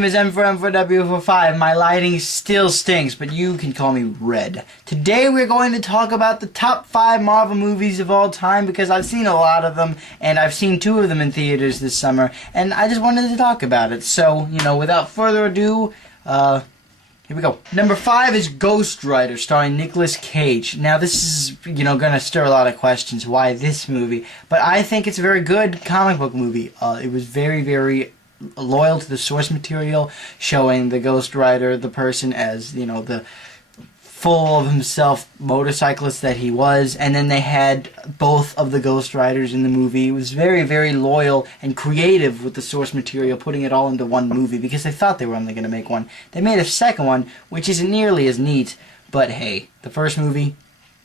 Is M4M4W45. My lighting still stinks, but you can call me Red. Today we're going to talk about the top 5 Marvel movies of all time because I've seen a lot of them, and I've seen 2 of them in theaters this summer, and I just wanted to talk about it. So, without further ado, here we go. Number 5 is Ghost Rider, starring Nicolas Cage. Now, this is, going to stir a lot of questions. Why this movie? But I think it's a very good comic book movie. It was very, very loyal to the source material, showing the Ghost Rider, the person as, the full of himself motorcyclist that he was, and then they had both of the Ghost Riders in the movie. It was very, very loyal and creative with the source material, putting it all into one movie, because they thought they were only going to make one. They made a second one, which isn't nearly as neat, but hey, the first movie,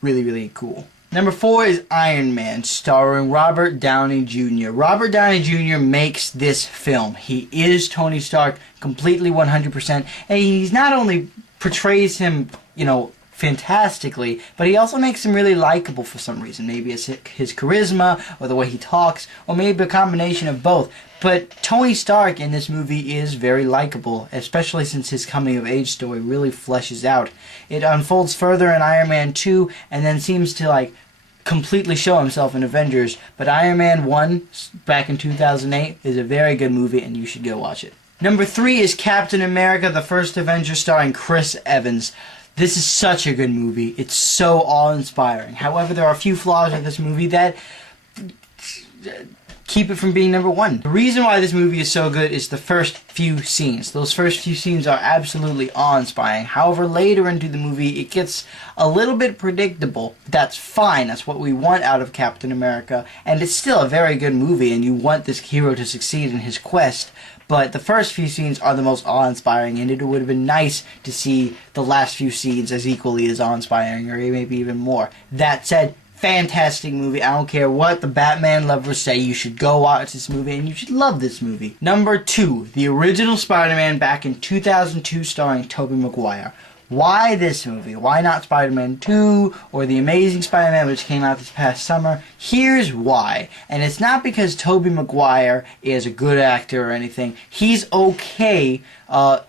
really, really cool. Number 4 is Iron Man, starring Robert Downey Jr. Robert Downey Jr. makes this film. He is Tony Stark completely 100%, and he's not only portrays him, fantastically, but he also makes him really likable for some reason. Maybe it's his charisma, or the way he talks, or maybe a combination of both. But Tony Stark in this movie is very likable, especially since his coming-of-age story really fleshes out. It unfolds further in Iron Man 2, and then seems to, completely show himself in Avengers. But Iron Man 1, back in 2008, is a very good movie, and you should go watch it. Number 3 is Captain America, the First Avenger, starring Chris Evans. This is such a good movie. It's so awe-inspiring. However, there are a few flaws with this movie that keep it from being number 1. The reason why this movie is so good is the first few scenes. Those first few scenes are absolutely awe-inspiring. However, later into the movie, it gets a little bit predictable. That's fine. That's what we want out of Captain America. And it's still a very good movie, and you want this hero to succeed in his quest. But the first few scenes are the most awe-inspiring, and it would have been nice to see the last few scenes as equally as awe-inspiring, or maybe even more. That said, fantastic movie. I don't care what the Batman lovers say. You should go watch this movie, and you should love this movie. Number 2, the original Spider-Man back in 2002, starring Tobey Maguire. Why this movie? Why not Spider-Man 2 or The Amazing Spider-Man, which came out this past summer? Here's why. And it's not because Tobey Maguire is a good actor or anything. He's okay.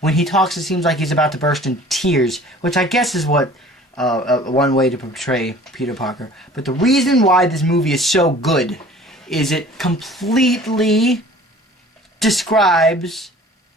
When he talks, it seems like he's about to burst in tears, which I guess is what one way to portray Peter Parker. But the reason why this movie is so good is it completely describes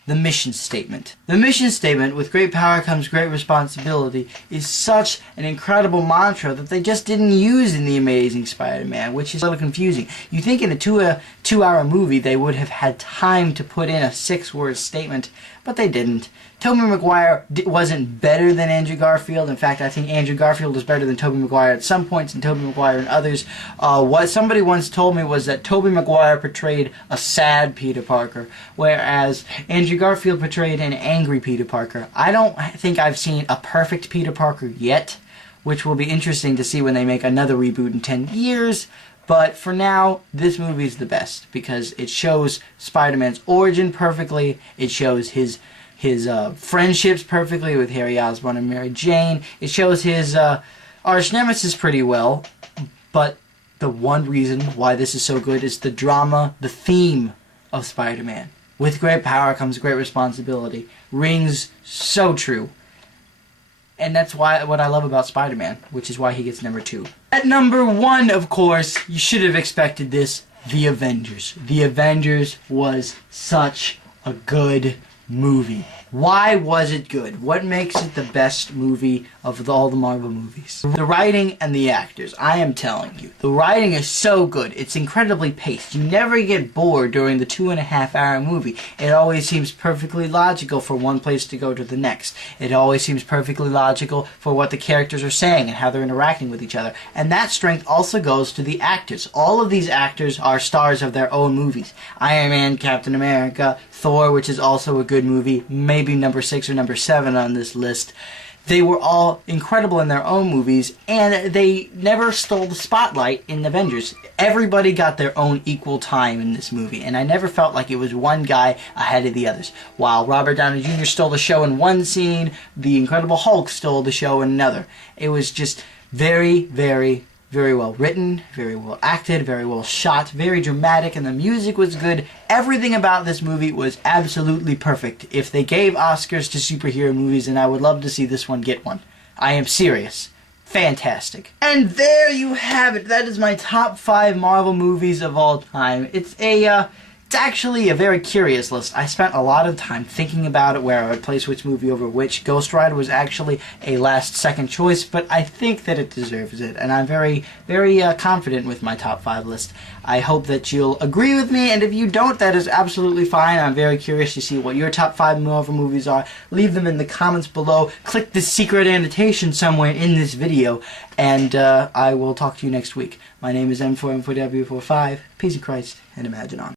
the mission statement. The mission statement, with great power comes great responsibility, is such an incredible mantra that they just didn't use in The Amazing Spider-Man, which is a little confusing. You think in a two-hour movie they would have had time to put in a 6-word statement, but they didn't. Tobey Maguire wasn't better than Andrew Garfield. In fact, I think Andrew Garfield was better than Tobey Maguire at some points, and Tobey Maguire in others. What somebody once told me was that Tobey Maguire portrayed a sad Peter Parker, whereas Andrew Garfield portrayed an angry Peter Parker. I don't think I've seen a perfect Peter Parker yet, which will be interesting to see when they make another reboot in 10 years. But for now, this movie is the best because it shows Spider-Man's origin perfectly. It shows his friendships perfectly with Harry Osborn and Mary Jane. It shows his arch nemesis pretty well. But the one reason why this is so good is the drama, the theme of Spider-Man. With great power comes great responsibility. Rings so true. And that's what I love about Spider-Man, which is why he gets number 2. At number 1, of course, you should have expected this, The Avengers. The Avengers was such a good movie. Why was it good? What makes it the best movie of all the Marvel movies? The writing and the actors. I am telling you. The writing is so good. It's incredibly paced. You never get bored during the 2.5-hour movie. It always seems perfectly logical for one place to go to the next. It always seems perfectly logical for what the characters are saying and how they're interacting with each other. And that strength also goes to the actors. All of these actors are stars of their own movies. Iron Man, Captain America, Thor, which is also a good movie, maybe number 6 or number 7 on this list. They were all incredible in their own movies, and they never stole the spotlight in Avengers. Everybody got their own equal time in this movie, and I never felt like it was one guy ahead of the others. While Robert Downey Jr. stole the show in one scene, the Incredible Hulk stole the show in another. It was just very, very very well written, very well acted, very well shot, very dramatic, and the music was good. Everything about this movie was absolutely perfect. If they gave Oscars to superhero movies, then I would love to see this one get one. I am serious. Fantastic. And there you have it. That is my top 5 Marvel movies of all time. It's actually a very curious list. I spent a lot of time thinking about it, where I would place which movie over which. Ghost Rider was actually a last-second choice, but I think that it deserves it, and I'm very, very confident with my top 5 list. I hope that you'll agree with me, and if you don't, that is absolutely fine. I'm very curious to see what your top 5 Marvel movies are. Leave them in the comments below. Click the secret annotation somewhere in this video, and I will talk to you next week. My name is M4M4W45. Peace in Christ, and imagine on.